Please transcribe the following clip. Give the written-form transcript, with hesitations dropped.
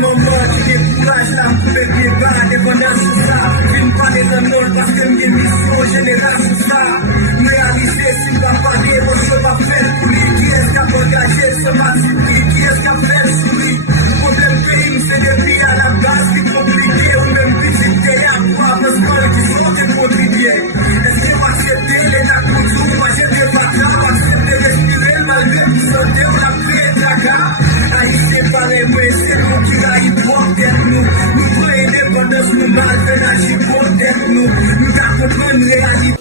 moment qui décourage l'âme pour le débat, dépendant sur ça. Vine parler de non parce que mes missions générales sur ça. Réaliser si va parler, moi je vais faire pour lui. Qui est-ce qui a engagé ce massif? Qui est-ce qui a fait le souris? Problème pays, c'est des prix à la base qui compliqué. Ou même visiter à quoi, parce qu'ils sont des contribués. Est-ce qu'ils vont accepter les actes? Moi j'ai des patrons, accepter respirer malgré tout santé, on a pris un tracas. Haïtien parler, oui, c'est nous qui a hypothèque nous. Nous voulons indépendance, nous malvenons à hypothèque nous. Nous avons compris une réalité.